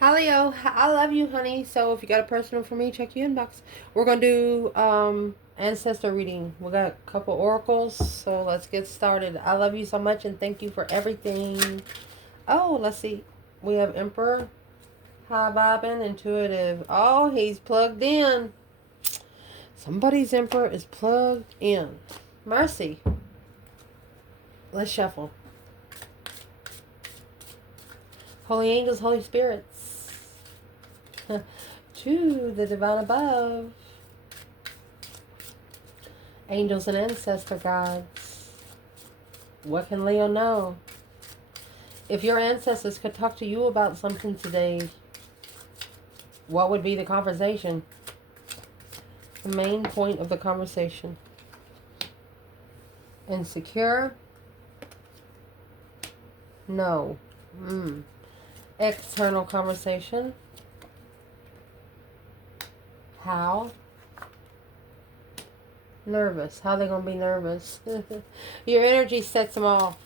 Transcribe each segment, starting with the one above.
Hi Leo, I love you, honey. So if you got a personal for me, check your inbox. We're gonna do ancestor reading. We got a couple oracles, so let's get started. I love you so much and thank you for everything. Oh, let's see. We have Emperor, high vibing, intuitive. Oh, he's plugged in. Somebody's Emperor is plugged in. Mercy. Let's shuffle. Holy angels, Holy spirits. To the divine above. Angels and ancestor guides. What can Leo know? If your ancestors could talk to you about something today, what would be the conversation? The main point of the conversation. Insecure? No. External conversation? How? Nervous. How are they going to be nervous? Your energy sets them off.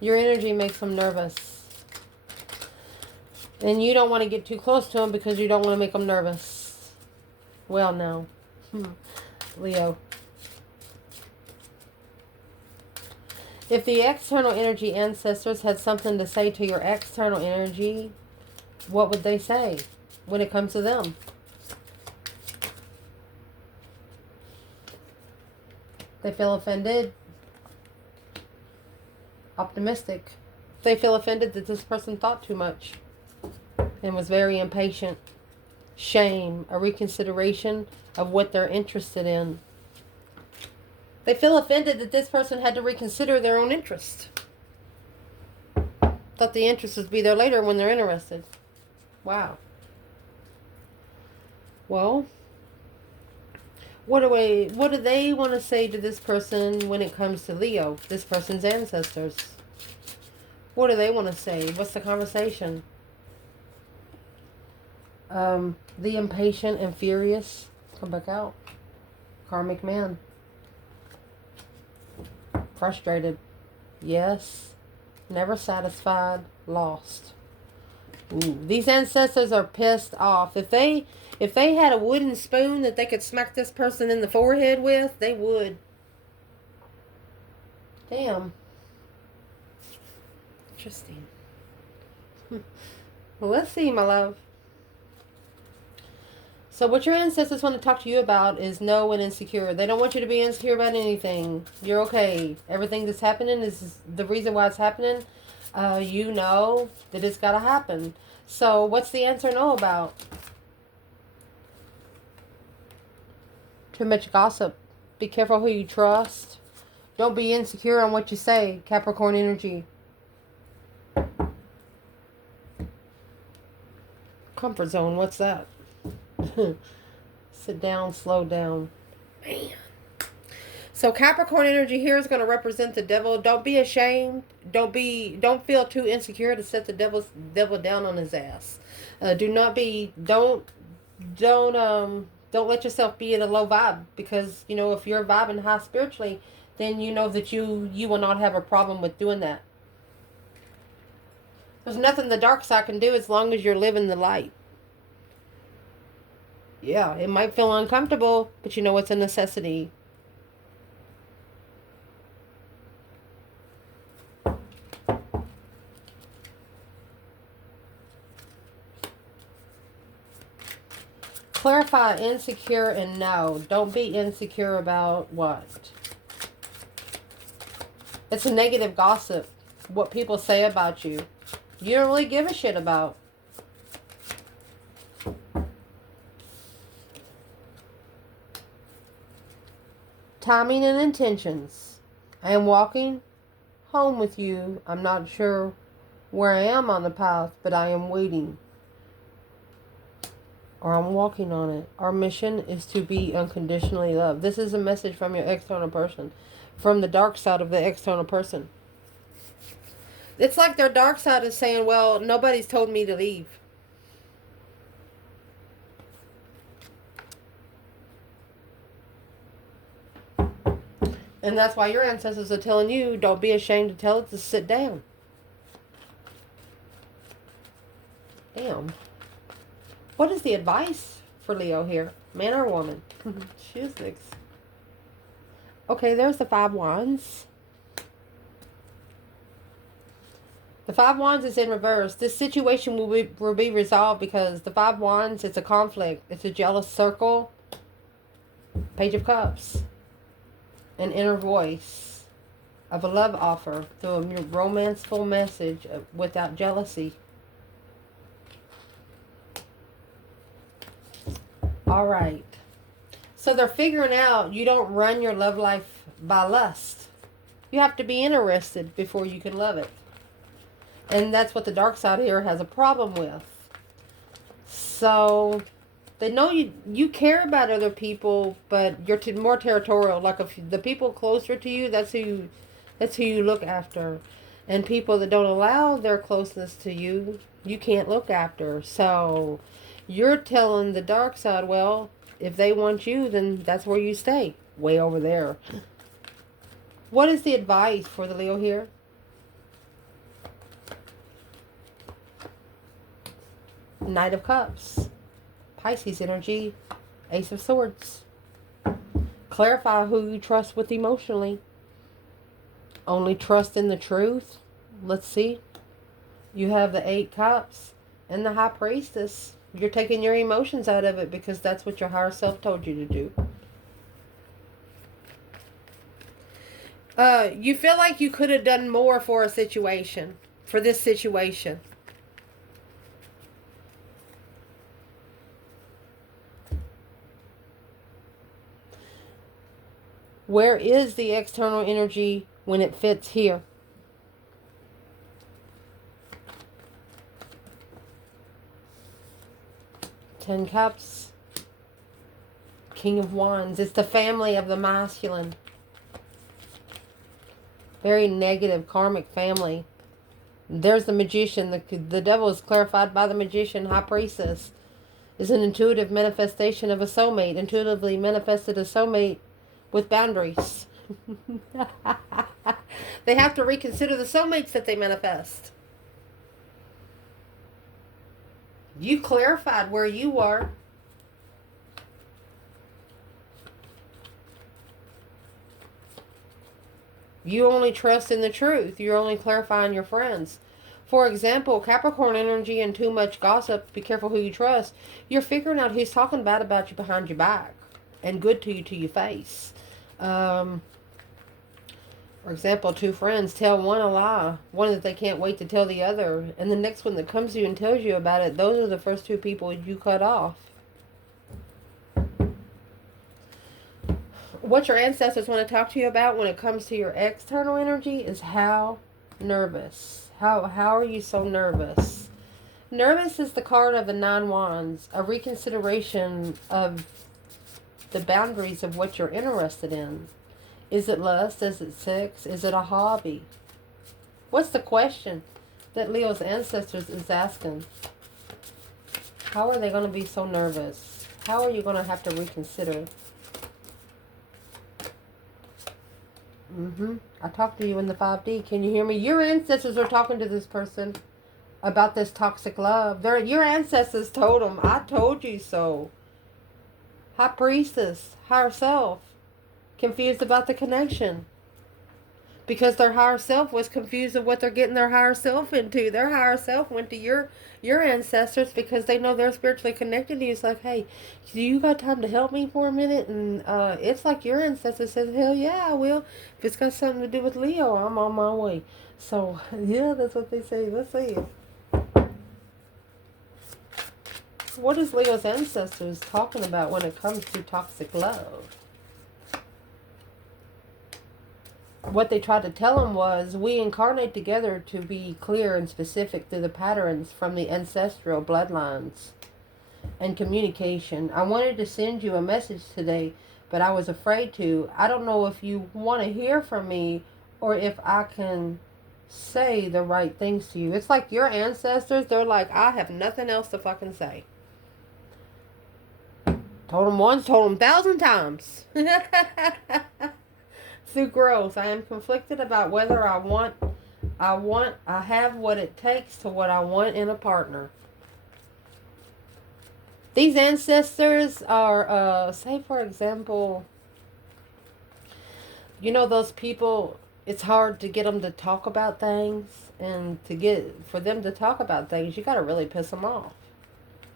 Your energy makes them nervous. And you don't want to get too close to them because you don't want to make them nervous. Well, no. Leo. If the external energy ancestors had something to say to your external energy, what would they say when it comes to them? They feel offended. Optimistic. They feel offended that this person thought too much and was very impatient. Shame. A reconsideration of what they're interested in. They feel offended that this person had to reconsider their own interest. Thought the interest would be there later when they're interested. Wow. Well, what do they want to say to this person when it comes to Leo, this person's ancestors? What do they want to say? What's the conversation? The impatient and furious. Come back out. Karmic man. Frustrated. Yes. Never satisfied. Lost. Ooh. These ancestors are pissed off. If they had a wooden spoon that they could smack this person in the forehead with, they would. Damn. Interesting. Well, let's see, my love. So what your ancestors want to talk to you about is no and insecure. They don't want you to be insecure about anything. You're okay. Everything that's happening is the reason why it's happening. You know that it's got to happen. So what's the answer no about? Too much gossip. Be careful who you trust. Don't be insecure on what you say, Capricorn energy. Comfort zone, what's that? Sit down, slow down. Man. So Capricorn energy here is going to represent the devil. Don't be ashamed. Don't feel too insecure to set the devil down on his ass. Don't let yourself be in a low vibe, because if you're vibing high spiritually, then you know that you will not have a problem with doing that. There's nothing the dark side can do as long as you're living the light. Yeah, it might feel uncomfortable, but you know it's a necessity. Clarify insecure and no. Don't be insecure about what? It's a negative gossip. What people say about you. You don't really give a shit about. Timing and intentions. I am walking home with you. I'm not sure where I am on the path, but I am waiting. Or I'm walking on it. Our mission is to be unconditionally loved. This is a message from your external person. From the dark side of the external person. It's like their dark side is saying, well, nobody's told me to leave. And that's why your ancestors are telling you, don't be ashamed to tell it to sit down. Damn. What is the advice for Leo here? Man or woman? Choose six. Okay, there's the 5 wands. The 5 wands is in reverse. This situation will be resolved because the 5 wands, it's a conflict. It's a jealous circle. Page of Cups. An inner voice of a love offer through a romanceful message without jealousy. All right. So they're figuring out you don't run your love life by lust. You have to be interested before you can love it. And that's what the dark side here has a problem with. So they know you care about other people, but you're more territorial. Like if the people closer to you, that's who you look after. And people that don't allow their closeness to you, you can't look after. So you're telling the dark side, well, if they want you, then that's where you stay. Way over there. What is the advice for the Leo here? Knight of Cups. Pisces energy. Ace of Swords. Clarify who you trust with emotionally. Only trust in the truth. Let's see. You have the 8 Cups and the High Priestess. You're taking your emotions out of it because that's what your higher self told you to do. You feel like you could have done more for a situation, for this situation. Where is the external energy when it fits here? Ten Cups. King of Wands. It's the family of the masculine. Very negative karmic family. There's the Magician. The devil is clarified by the Magician. High Priestess is an intuitive manifestation of a soulmate. Intuitively manifested a soulmate with boundaries. They have to reconsider the soulmates that they manifest. You clarified where you were. You only trust in the truth. You're only clarifying your friends. For example, Capricorn energy and too much gossip. Be careful who you trust. You're figuring out who's talking bad about you behind your back and good to your face. For example, 2 friends tell one a lie, one that they can't wait to tell the other, and the next one that comes to you and tells you about it, those are the first 2 people you cut off. What your ancestors want to talk to you about when it comes to your external energy is how nervous. How are you so nervous? Nervous is the card of the 9 Wands, a reconsideration of the boundaries of what you're interested in. Is it lust? Is it sex? Is it a hobby? What's the question that Leo's ancestors is asking? How are they going to be so nervous? How are you going to have to reconsider? I talked to you in the 5D. Can you hear me? Your ancestors are talking to this person about this toxic love. Your ancestors told them, I told you so. High Priestess, higher self, confused about the connection. Because their higher self was confused of what they're getting their higher self into. Their higher self went to your ancestors because they know they're spiritually connected to you. It's like, hey, do you got time to help me for a minute? And it's like your ancestors said, hell yeah, I will. If it's got something to do with Leo, I'm on my way. So, yeah, that's what they say. Let's see. What is Leo's ancestors talking about when it comes to toxic love? What they tried to tell him was, we incarnate together to be clear and specific through the patterns from the ancestral bloodlines and communication. I wanted to send you a message today, but I was afraid to. I don't know if you want to hear from me or if I can say the right things to you. It's like your ancestors, they're like, I have nothing else to fucking say. Told them once, told them 1,000 times. Through growth, I am conflicted about whether I have what it takes to what I want in a partner. These ancestors are, say for example, you know those people, it's hard to get them to talk about things, and for them to talk about things, you got to really piss them off.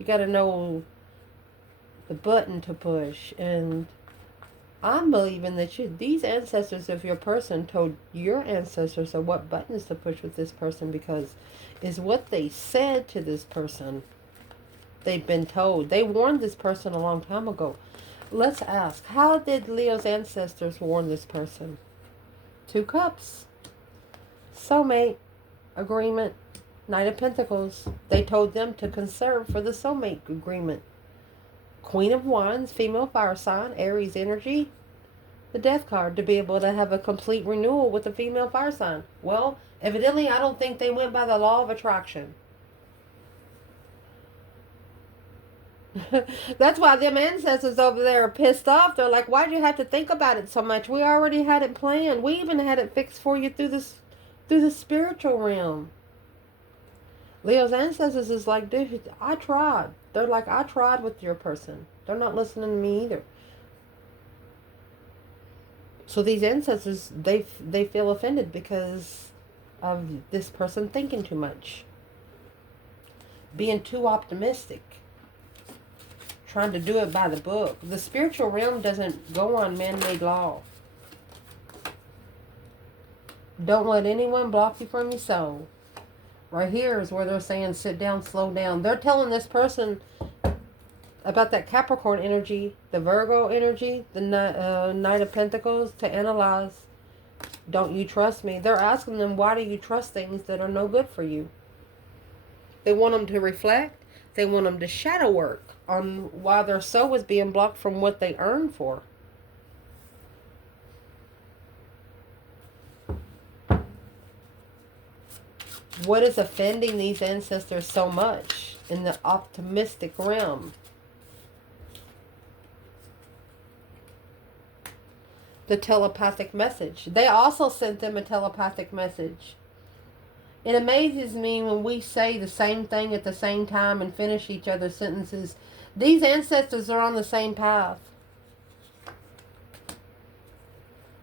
You got to know the button to push. And I'm believing that these ancestors of your person told your ancestors of what buttons to push with this person, because is what they said to this person. They've been told. They warned this person a long time ago. Let's ask, how did Leo's ancestors warn this person? 2 cups. Soulmate. Agreement. Knight of Pentacles. They told them to conserve for the soulmate agreement. Queen of Wands, female fire sign, Aries energy. The Death card, to be able to have a complete renewal with the female fire sign. Well, evidently I don't think they went by the law of attraction. That's why them ancestors over there are pissed off. They're like, why'd you have to think about it so much? We already had it planned. We even had it fixed for you through the spiritual realm. Leo's ancestors is like, dude, I tried. They're like, I tried with your person. They're not listening to me either. So these ancestors, they feel offended because of this person thinking too much. Being too optimistic. Trying to do it by the book. The spiritual realm doesn't go on man-made law. Don't let anyone block you from your soul. Right here is where they're saying sit down, slow down. They're telling this person about that Capricorn energy, the Virgo energy, the Knight of Pentacles, to analyze. Don't you trust me? They're asking them, why do you trust things that are no good for you? They want them to reflect. They want them to shadow work on why their soul is being blocked from what they earned for. What is offending these ancestors so much in the optimistic realm? The telepathic message. They also sent them a telepathic message. It amazes me when we say the same thing at the same time and finish each other's sentences. These ancestors are on the same path.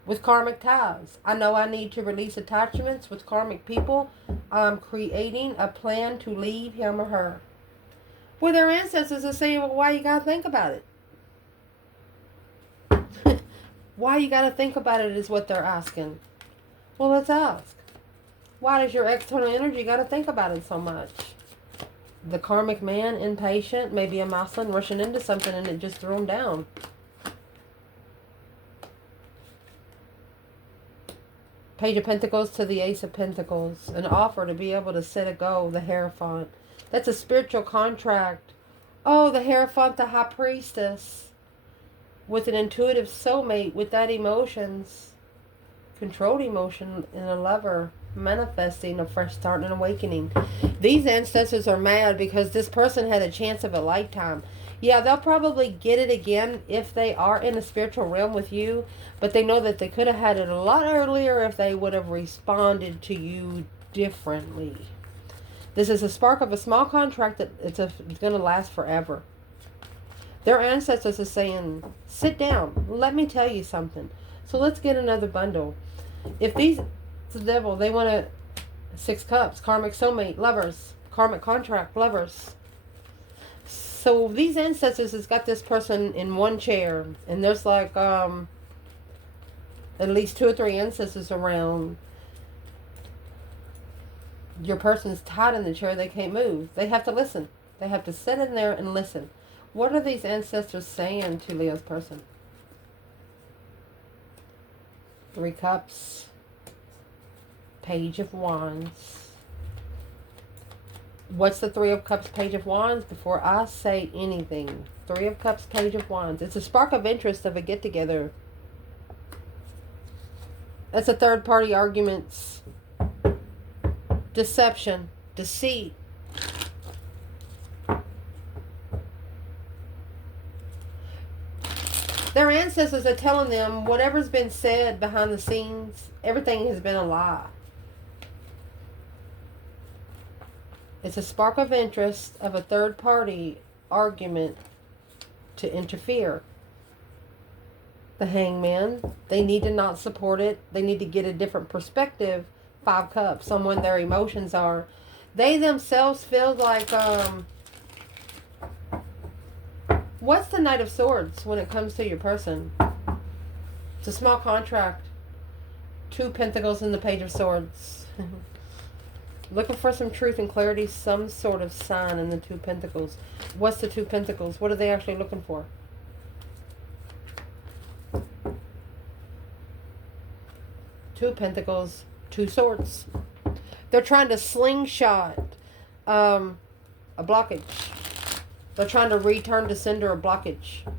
With karmic ties. I know I need to release attachments with karmic people. I'm creating a plan to leave him or her. Well, their ancestors are saying, well, why you gotta think about it? Why you gotta think about it is what they're asking. Well, let's ask. Why does your external energy got to think about it so much? The karmic man, impatient, maybe a masculine rushing into something and it just threw him down. Page of Pentacles to the Ace of Pentacles. An offer to be able to set a go, the Hierophant. That's a spiritual contract. Oh, the Hierophant, the High Priestess. With an intuitive soulmate, without emotions. Controlled emotion in a lover. Manifesting a fresh start and awakening. These ancestors are mad because this person had a chance of a lifetime. Yeah, they'll probably get it again if they are in the spiritual realm with you, but they know that they could have had it a lot earlier if they would have responded to you differently. This is a spark of a small contract that it's going to last forever. Their ancestors are saying, sit down, let me tell you something. So let's get another bundle. If these the devil, they want a 6 cups, karmic soulmate, lovers, karmic contract, lovers. So these ancestors has got this person in one chair, and there's like at least 2 or 3 ancestors around. Your person's tied in the chair, they can't move. They have to listen. They have to sit in there and listen. What are these ancestors saying to Leo's person? 3 cups. Page of Wands. What's the 3 of Cups, Page of Wands? Before I say anything. 3 of Cups, Page of Wands. It's a spark of interest of a get-together. That's a third-party arguments. Deception. Deceit. Their ancestors are telling them whatever's been said behind the scenes, everything has been a lie. It's a spark of interest of a third party argument to interfere. The Hangman, they need to not support it. They need to get a different perspective. 5 Cups on when their emotions are. They themselves feel like, what's the Knight of Swords when it comes to your person? It's a small contract. 2 Pentacles and the Page of Swords. Looking for some truth and clarity, some sort of sign in the 2 Pentacles. What's the 2 Pentacles? What are they actually looking for? Two Pentacles, 2 Swords. They're trying to slingshot a blockage. They're trying to return to sender a blockage.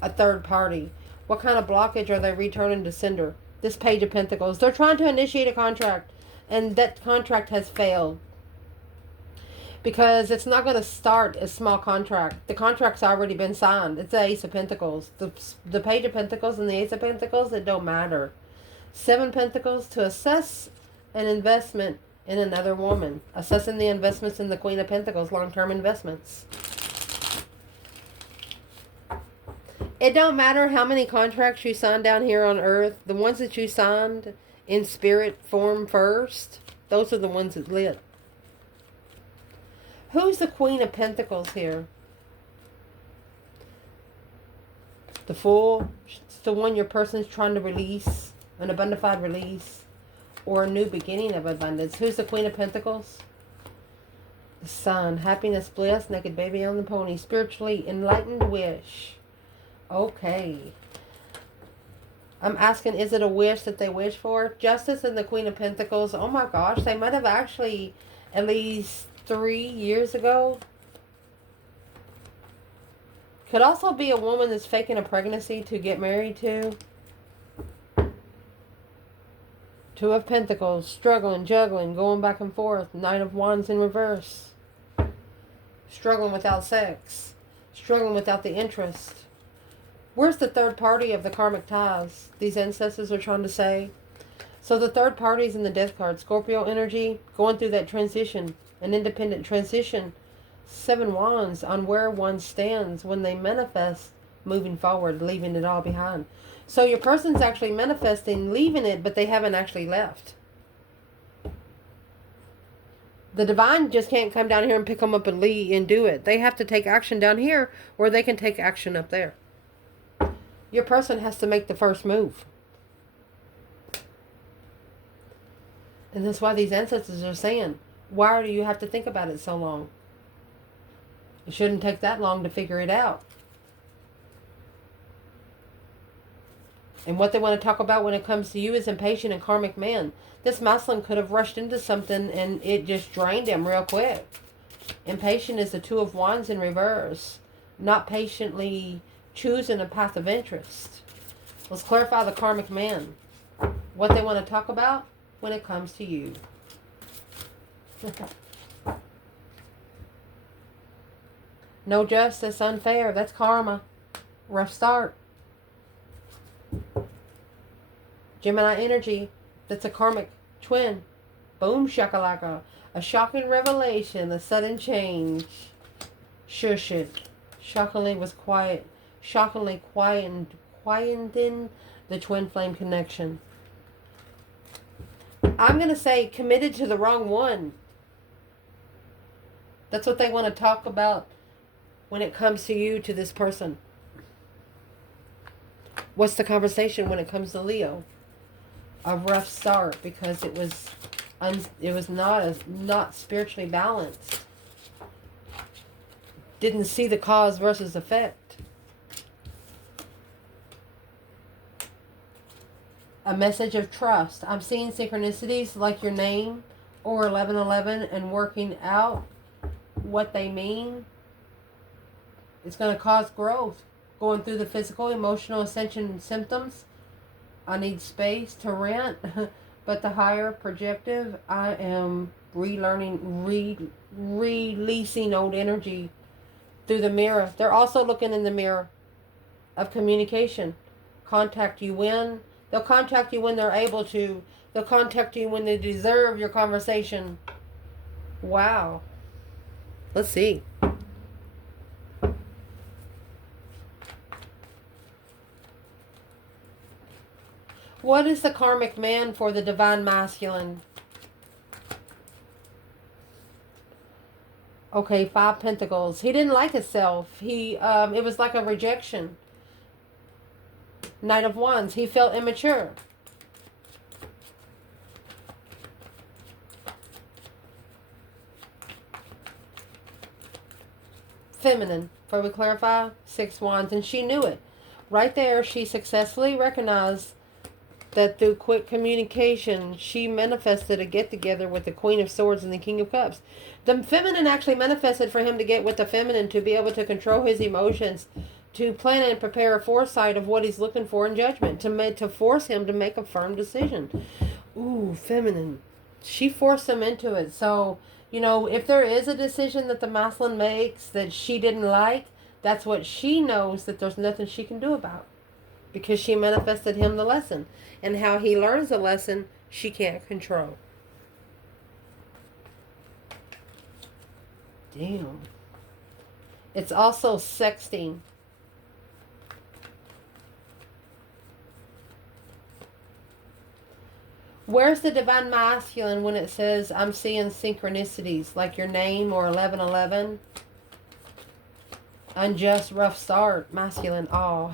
A third party. What kind of blockage are they returning to sender? This Page of Pentacles. They're trying to initiate a contract. And that contract has failed. Because it's not going to start a small contract. The contract's already been signed. It's the Ace of Pentacles. The Page of Pentacles and the Ace of Pentacles, it don't matter. 7 Pentacles to assess an investment in another woman. Assessing the investments in the Queen of Pentacles. Long-term investments. It don't matter how many contracts you signed down here on Earth. The ones that you signed in spirit form first, those are the ones that lit. Who's the Queen of Pentacles here? The Fool. It's the one your person's trying to release. An abundified release. Or a new beginning of abundance. Who's the Queen of Pentacles? The Sun. Happiness, bliss, naked baby on the pony. Spiritually enlightened wish. Okay. I'm asking, is it a wish that they wish for? Justice and the Queen of Pentacles. Oh my gosh, they might have actually at least 3 years ago. Could also be a woman that's faking a pregnancy to get married to. 2 of Pentacles. Struggling, juggling, going back and forth. Knight of Wands in reverse. Struggling without sex. Struggling without the interest. Where's the third party of the karmic ties? These ancestors are trying to say. So the third party's in the Death card. Scorpio energy, going through that transition. An independent transition. 7 Wands on where one stands when they manifest moving forward, leaving it all behind. So your person's actually manifesting, leaving it, but they haven't actually left. The divine just can't come down here and pick them up and leave and do it. They have to take action down here, or they can take action up there. Your person has to make the first move. And that's why these ancestors are saying, why do you have to think about it so long? It shouldn't take that long to figure it out. And what they want to talk about when it comes to you is impatient and karmic man. This masculine could have rushed into something and it just drained him real quick. Impatient is the 2 of Wands in reverse. Not patiently choosing a path of interest. Let's clarify the karmic man. What they want to talk about when it comes to you. No justice, unfair. That's karma. Rough start. Gemini energy. That's a karmic twin. Boom shakalaka. A shocking revelation. A sudden change. Shush it. Shockingly was quiet. Shockingly quieting the twin flame connection. I'm going to say committed to the wrong one. That's what they want to talk about when it comes to you, to this person. What's the conversation when it comes to Leo? A rough start because it was not spiritually balanced. Didn't see the cause versus effect. A message of trust. I'm seeing synchronicities like your name or 1111 and working out what they mean. It's going to cause growth. Going through the physical, emotional ascension symptoms. I need space to rent. But the higher projective, I am relearning, releasing old energy through the mirror. They're also looking in the mirror of communication. Contact you when. They'll contact you when they're able to. They'll contact you when they deserve your conversation. Wow. Let's see. What is the karmic man for the divine masculine? Okay, 5 pentacles. He didn't like himself. It was like a rejection. Knight of Wands. He felt immature. Feminine. For we clarify, 6 Wands. And she knew it. Right there, she successfully recognized that through quick communication, she manifested a get-together with the Queen of Swords and the King of Cups. The feminine actually manifested for him to get with the feminine, to be able to control his emotions, to plan and prepare a foresight of what he's looking for in judgment, to force him to make a firm decision. Ooh, feminine. She forced him into it. So, you know, if there is a decision that the masculine makes that she didn't like, that's what she knows that there's nothing she can do about. Because she manifested him the lesson. And how he learns the lesson, she can't control. Damn. It's also sexting. Where's the divine masculine when it says, I'm seeing synchronicities, like your name or 1111? Unjust, rough start, masculine. Oh,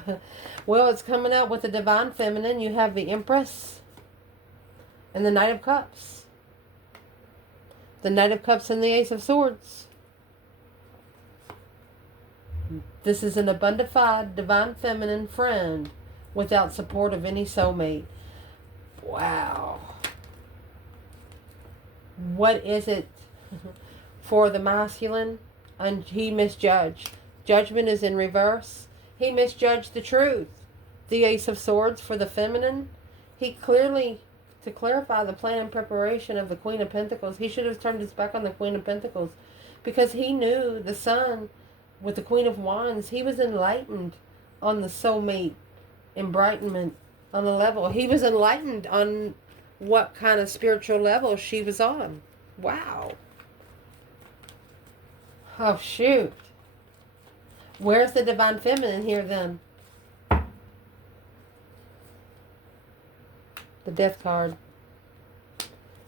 well, it's coming out with the divine feminine. You have the Empress and the Knight of Cups. The Knight of Cups and the Ace of Swords. This is an abundified, divine feminine friend without support of any soulmate. Wow. What is it for the masculine? And he misjudged. Judgment is in reverse. He misjudged the truth. The Ace of Swords for the feminine. He clearly, to clarify the plan and preparation of the Queen of Pentacles, he should have turned his back on the Queen of Pentacles, because he knew the Sun with the Queen of Wands, he was enlightened on the soulmate enlightenment on a level. He was enlightened on what kind of spiritual level she was on. Wow. Oh, shoot. Where's the divine feminine here then? The Death card.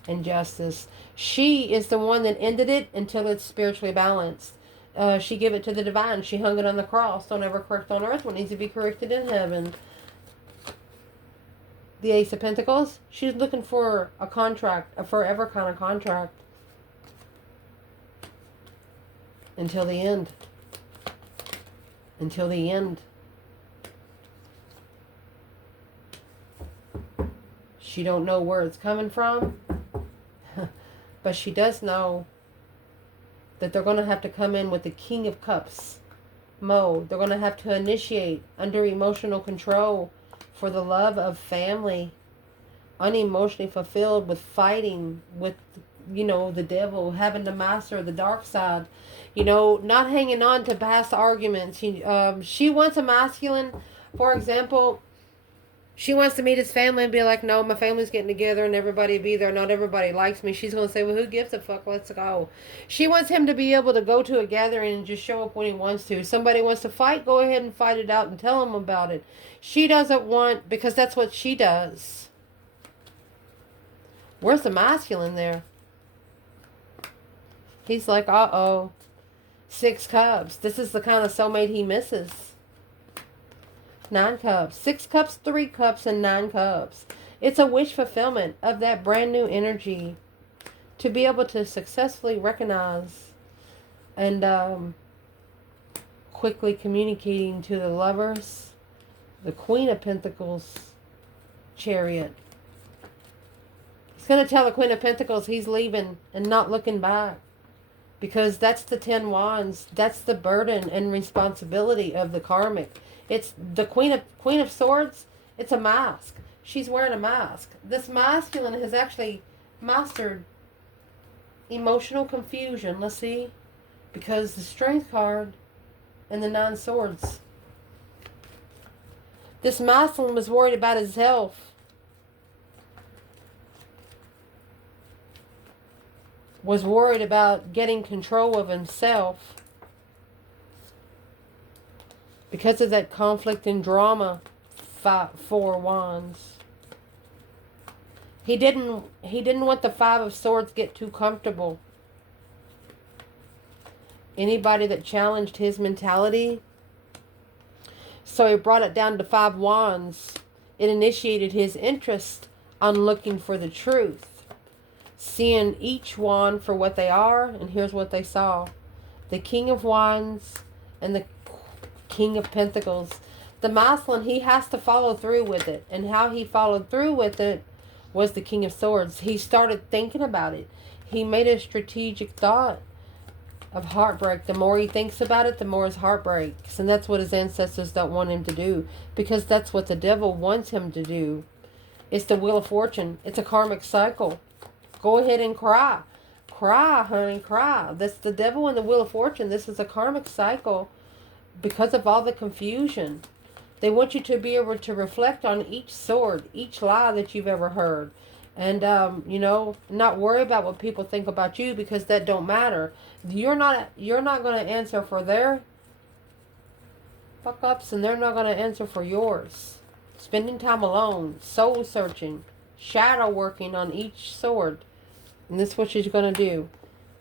Injustice. She is the one that ended it until it's spiritually balanced. She gave it to the divine. She hung it on the cross. Don't ever correct on earth what needs to be corrected in heaven. The Ace of Pentacles. She's looking for a contract, a forever kind of contract. Until the end. Until the end. She don't know where it's coming from. But she does know that they're going to have to come in with the King of Cups mode. They're going to have to initiate under emotional control for the love of family. Unemotionally fulfilled with fighting with, you know, the devil, having to master the dark side. You know, not hanging on to past arguments. She wants a masculine, for example. She wants to meet his family and be like, no, my family's getting together and everybody be there. Not everybody likes me. She's going to say, well, who gives a fuck? Let's go. She wants him to be able to go to a gathering and just show up when he wants to. If somebody wants to fight, go ahead and fight it out and tell him about it. She doesn't want, because that's what she does. Where's the masculine there? He's like, uh-oh. 6 cups. This is the kind of soulmate he misses. 9 cups. 6 cups, 3 cups, and 9 cups. It's a wish fulfillment of that brand new energy to be able to successfully recognize and quickly communicating to the lovers. The Queen of Pentacles Chariot. He's going to tell the Queen of Pentacles he's leaving and not looking back. Because that's the 10 Wands. That's the burden and responsibility of the karmic. It's the Queen of Swords. It's a mask. She's wearing a mask. This masculine has actually mastered emotional confusion. Let's see. Because the Strength card and the 9 Swords. This masculine was worried about his health. Was worried about getting control of himself. Because of that conflict and drama, 4 Wands. He didn't want the Five of Swords get too comfortable. Anybody that challenged his mentality. So he brought it down to 5 wands. It initiated his interest on looking for the truth. Seeing each wand for what they are, and here's what they saw. The King of Wands and the King of Pentacles. The masculine, he has to follow through with it. And how he followed through with it was the King of Swords. He started thinking about it. He made a strategic thought of heartbreak. The more he thinks about it, the more his heart breaks. And that's what his ancestors don't want him to do. Because that's what the devil wants him to do. It's the Wheel of Fortune. It's a karmic cycle. Go ahead and cry. Cry, honey, cry. That's the devil and the Wheel of Fortune. This is a karmic cycle because of all the confusion. They want you to be able to reflect on each sword, each lie that you've ever heard. And, not worry about what people think about you because that don't matter. You're not going to answer for their fuck-ups and they're not going to answer for yours. Spending time alone, soul searching, shadow working on each sword. And this is what she's going to do.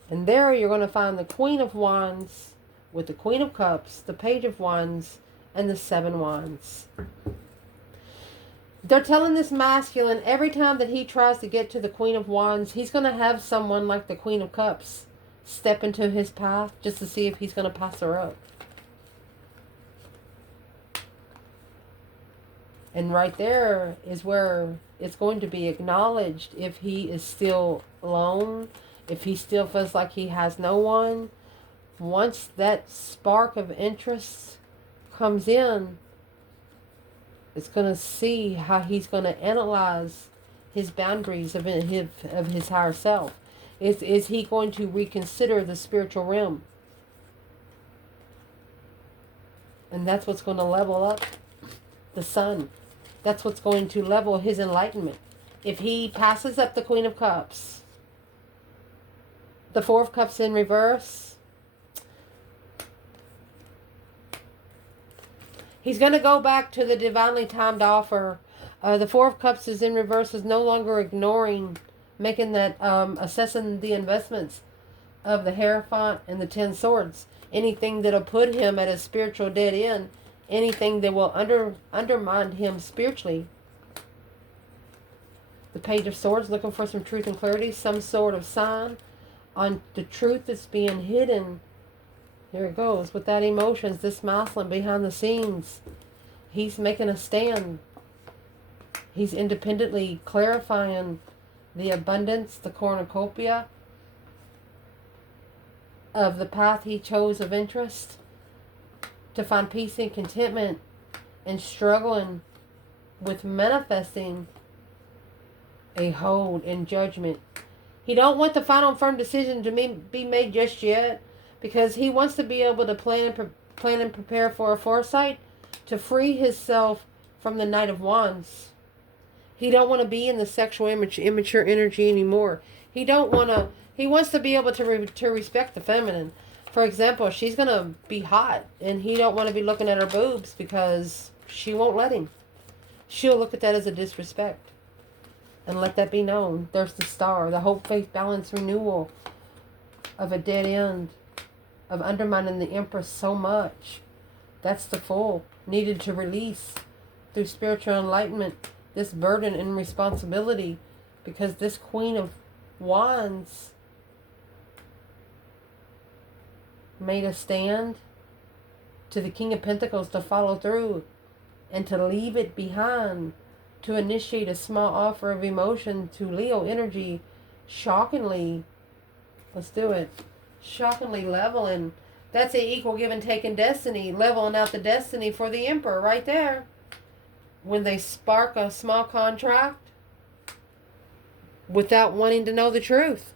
And there you're going to find the Queen of Wands with the Queen of Cups, the Page of Wands, and the 7 Wands. They're telling this masculine every time that he tries to get to the Queen of Wands, he's going to have someone like the Queen of Cups step into his path just to see if he's going to pass her up. And right there is where it's going to be acknowledged if he is still alone, if he still feels like he has no one. Once that spark of interest comes in, it's going to see how he's going to analyze his boundaries of his higher self. Is he going to reconsider the spiritual realm? And that's what's going to level up the sun. That's what's going to level his enlightenment. If he passes up the Queen of Cups, the Four of Cups in reverse, he's going to go back to the divinely timed offer. The Four of Cups is in reverse, is no longer ignoring, making that, assessing the investments of the Hierophant and the 10 Swords. Anything that'll put him at a spiritual dead end. Anything that will undermine him spiritually. The Page of Swords, looking for some truth and clarity. Some sort of sign on the truth that's being hidden. Here it goes. With that emotions, this masculine behind the scenes. He's making a stand. He's independently clarifying the abundance, the cornucopia of the path he chose of interest. To find peace and contentment and struggling with manifesting a hold in judgment. He don't want the final and firm decision to be made just yet because he wants to be able to plan and prepare for a foresight to free himself from the Knight of Wands. He don't want to be in the sexual immature energy anymore. He wants to be able to respect the feminine. For example, she's going to be hot and he don't want to be looking at her boobs because she won't let him. She'll look at that as a disrespect. And let that be known. There's the Star, the hope, faith, balance, renewal of a dead end, of undermining the Empress so much. That's the Fool, needed to release through spiritual enlightenment this burden and responsibility, because this Queen of Wands made a stand to the King of Pentacles to follow through and to leave it behind, to initiate a small offer of emotion to Leo energy. Shockingly, let's do it, shockingly leveling. That's a equal give and take in destiny, leveling out the destiny for the Emperor right there. When they spark a small contract without wanting to know the truth,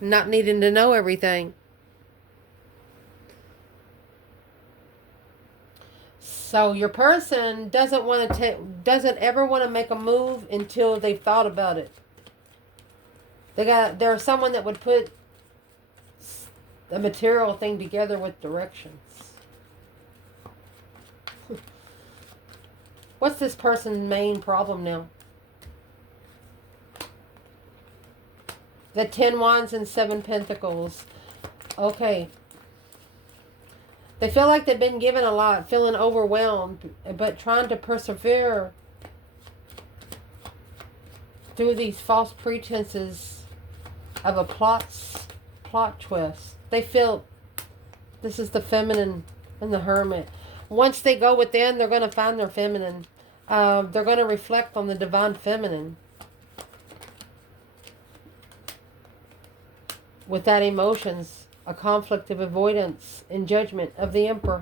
not needing to know everything. So your person doesn't ever want to make a move until they've thought about it. There's someone that would put a material thing together with directions. What's this person's main problem now? The 10 Wands and 7 Pentacles. Okay. They feel like they've been given a lot, feeling overwhelmed, but trying to persevere through these false pretenses of a plot twist. They feel this is the feminine and the hermit. Once they go within, they're going to find their feminine. They're going to reflect on the divine feminine. Without emotions, a conflict of avoidance and judgment of the Emperor.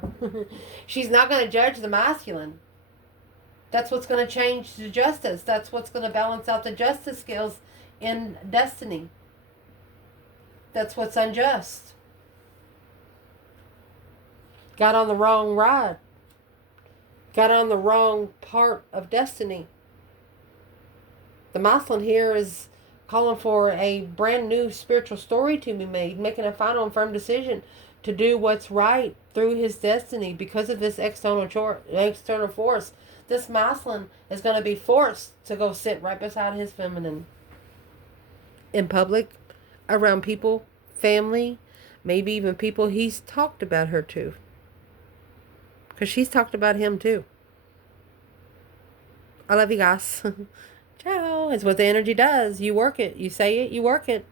She's not going to judge the masculine. That's what's going to change the justice. That's what's going to balance out the justice scales in destiny. That's what's unjust. Got on the wrong ride. Got on the wrong part of destiny. The masculine here is calling for a brand new spiritual story to be made, making a final and firm decision to do what's right through his destiny because of this external force. This masculine is going to be forced to go sit right beside his feminine. In public, around people, family, maybe even people he's talked about her to. Because she's talked about him too. I love you guys. Ciao. It's what the energy does. You work it. You say it, you work it.